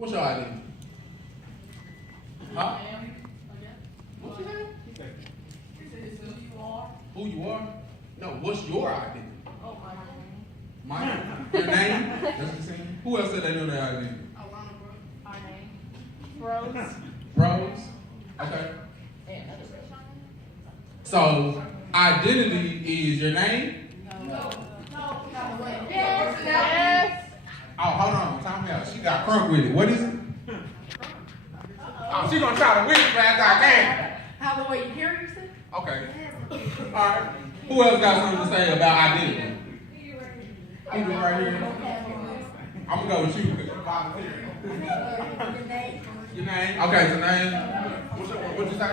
What's your identity? Huh? What's your name? Who you are? No, what's your identity? Mine? Your name? That's what you're saying? Who else said they know their identity? Rose. Rose? Okay. So, identity is your name? Yes. Oh, hold on. Time out. She got crunk with it. What is it? Oh, she gonna try to whisper after I can. How the way you hear yourself? Okay. All right. Who else got something to say about identity? You do right here. I'm gonna go with you because you're volunteer. Your name? Okay, so name. What'd you say?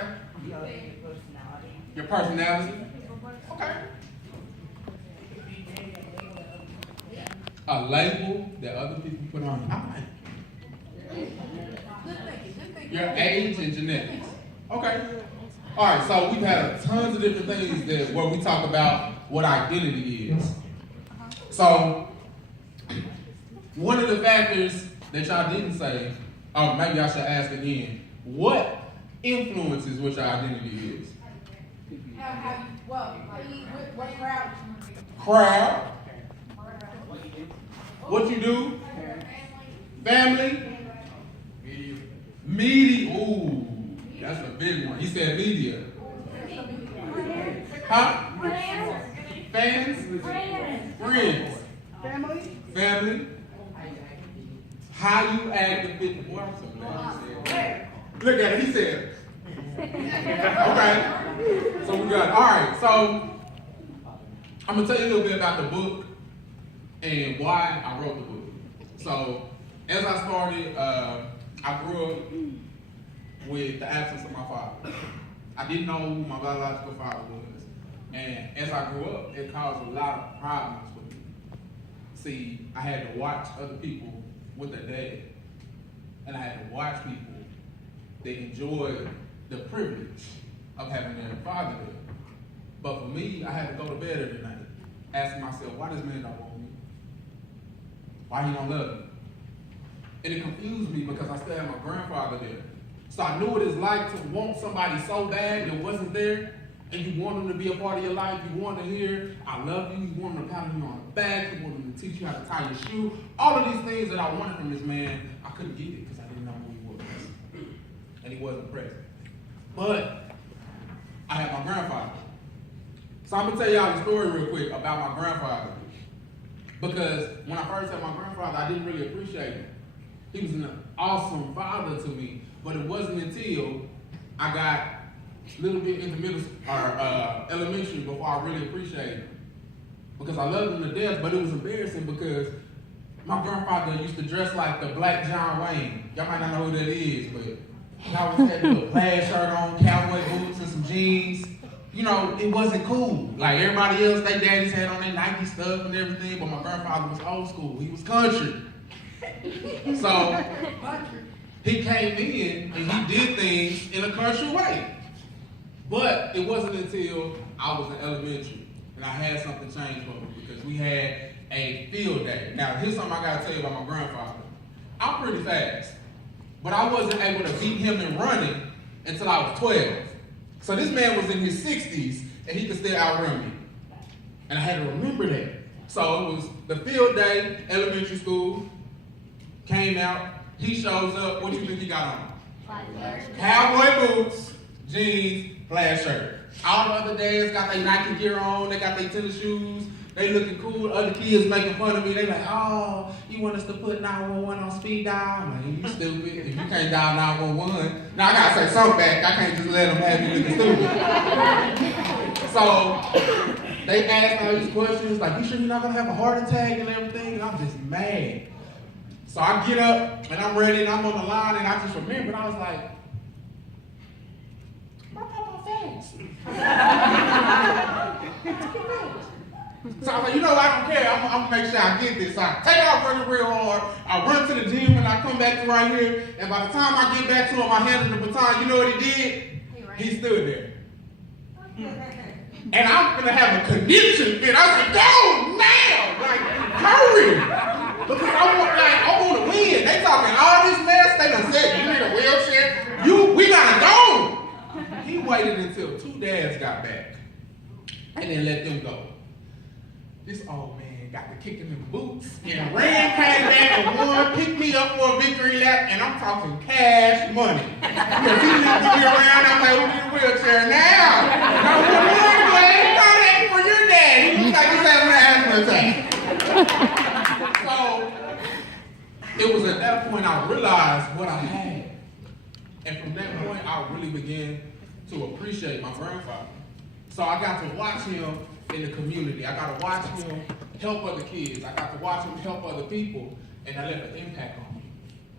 Your personality. Okay. A label that other people put on you. I like it. Your age and genetics. Okay. All right, so we've had tons of different things where we talk about what identity is. So, one of the factors that y'all didn't say, or maybe I should ask again, what influences what your identity is? What crowd? Crowd. What you do? Family. Media. Ooh, that's a big one. He said media. Huh? Fans? Friends. Family. How you act to fit the boy. I'm so glad he said. Look at it. He said. Okay. So we got. All right. So I'm gonna tell you a little bit about the book and why I wrote the book. So as I started, I grew up with the absence of my father. I didn't know who my biological father was. And as I grew up, it caused a lot of problems with me. See, I had to watch other people with their dad. And I had to watch people that enjoyed the privilege of having their father there. But for me, I had to go to bed every night, asking myself, why this man don't want me? Why he don't love me? And it confused me because I still had my grandfather there. So I knew what it's like to want somebody so bad that wasn't there, and you want them to be a part of your life. You want to hear, I love you. You want them to pat you on the back. You want them to teach you how to tie your shoe. All of these things that I wanted from this man, I couldn't get it because I didn't know who he was. And he wasn't present. But I had my grandfather. So I'm going to tell y'all the story real quick about my grandfather. Because when I first had my grandfather, I didn't really appreciate him. He was an awesome father to me, but it wasn't until I got a little bit into elementary before I really appreciated him. Because I loved him to death, but it was embarrassing because my grandfather used to dress like the Black John Wayne. Y'all might not know who that is, but he always had a little plaid shirt on, cowboy boots, and some jeans. You know, it wasn't cool. Like everybody else, their daddies had on their Nike stuff and everything, but my grandfather was old school. He was country. So he came in and he did things in a country way. But it wasn't until I was in elementary and I had something change for me because we had a field day. Now, here's something I gotta tell you about my grandfather. I'm pretty fast, but I wasn't able to beat him in running until I was 12. So this man was in his 60s and he could still outrun me. And I had to remember that. So it was the field day, elementary school, came out, he shows up, what do you think he got on? Cowboy boots, jeans, plaid shirt. All the other days got their Nike gear on, they got their tennis shoes, they looking cool, other kids making fun of me, they like, oh, you want us to put 911 on speed dial? I'm like, you stupid, if you can't dial 911, now I gotta say something back, I can't just let them have you looking stupid. So, they asked all these questions, like, you sure you're not gonna have a heart attack and everything? And I'm just mad. So I get up and I'm ready and I'm on the line and I just remembered, I was like, my papa fast. So I was like, you know what, I don't care, I'm gonna make sure I get this. So I take off running real hard, I run to the gym and I come back to right here, and by the time I get back to him, I hand him the baton, you know what he did? He stood there. And I'm gonna have a connection fit. I said, go now! Like, hurry! Because I want to win. They talking all this mess until 2 dads got back and then let them go. This old man got to kicking in the boots and ran, came back and won, picked me up for a victory lap, and I'm talking cash money. Because he used to be around, I'm like, who need a wheelchair now? No, that for your dad. He was like, he's having an asthma attack. So, it was at that point I realized what I had. And from that point, I really began to appreciate my grandfather. So I got to watch him in the community. I got to watch him help other kids. I got to watch him help other people, and that left an impact on me.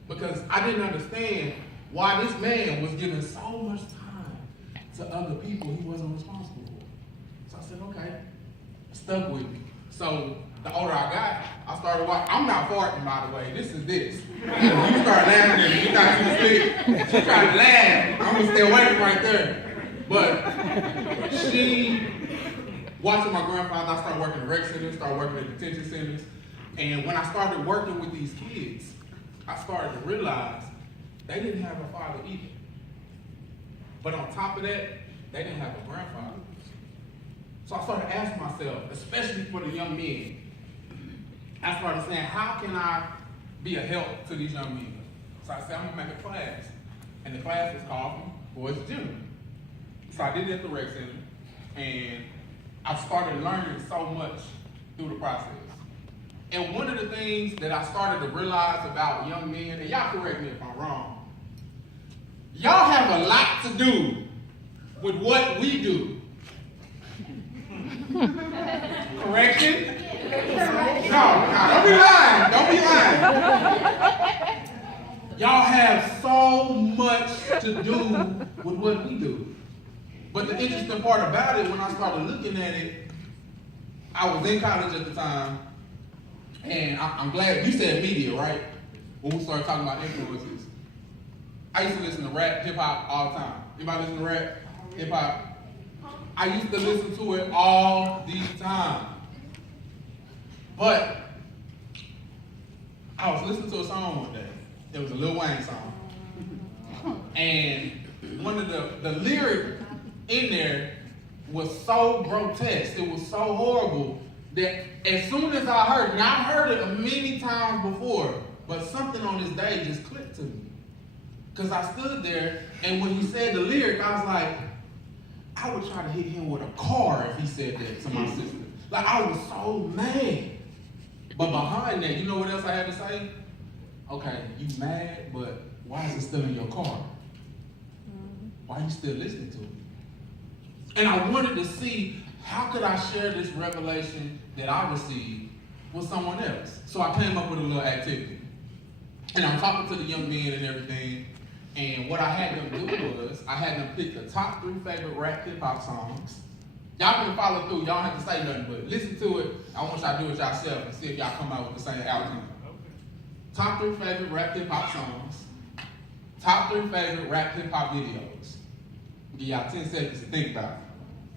Because I didn't understand why this man was giving so much time to other people he wasn't responsible for. So I said, okay, it stuck with me. So the older I got, I started watching. I'm not farting, by the way. This is this. You start laughing at me. You thought you was sick. She tried to laugh. I'm going to stay away from right there. But she, watching my grandfather, I started working at rec centers, started working at detention centers. And when I started working with these kids, I started to realize they didn't have a father either. But on top of that, they didn't have a grandfather. So I started asking myself, especially for the young men, I started saying, how can I be a help to these young men? So I said, I'm gonna make a class. And the class was called Boys and Gentlemen. So I did it at the rec center, and I started learning so much through the process. And one of the things that I started to realize about young men, and y'all correct me if I'm wrong, y'all have a lot to do with what we do. Correction? No, don't be lying. Don't be lying. Y'all have so much to do with what we do. But the interesting part about it, when I started looking at it, I was in college at the time, and I'm glad you said media, right? When we started talking about influences. I used to listen to rap, hip hop all the time. Anybody listen to rap, hip hop? I used to listen to it all the time. But I was listening to a song one day. It was a Lil Wayne song. And one of the lyric in there was so grotesque, it was so horrible, that as soon as I heard it, and I heard it many times before, but something on this day just clicked to me. Because I stood there, and when he said the lyric, I was like, I would try to hit him with a car if he said that to my sister. Like, I was so mad. But behind that, you know what else I had to say? Okay, you mad, but why is it still in your car? Why are you still listening to it? And I wanted to see, how could I share this revelation that I received with someone else? So I came up with a little activity. And I'm talking to the young men and everything, and what I had them do was, I had them pick the top 3 favorite rap hip-hop songs. Y'all can follow through, y'all don't have to say nothing, but listen to it. I want y'all to do it yourself and see if y'all come out with the same outcome. Top 3 favorite rap hip-hop songs. Top 3 favorite rap hip-hop videos. Give y'all 10 seconds to think about it.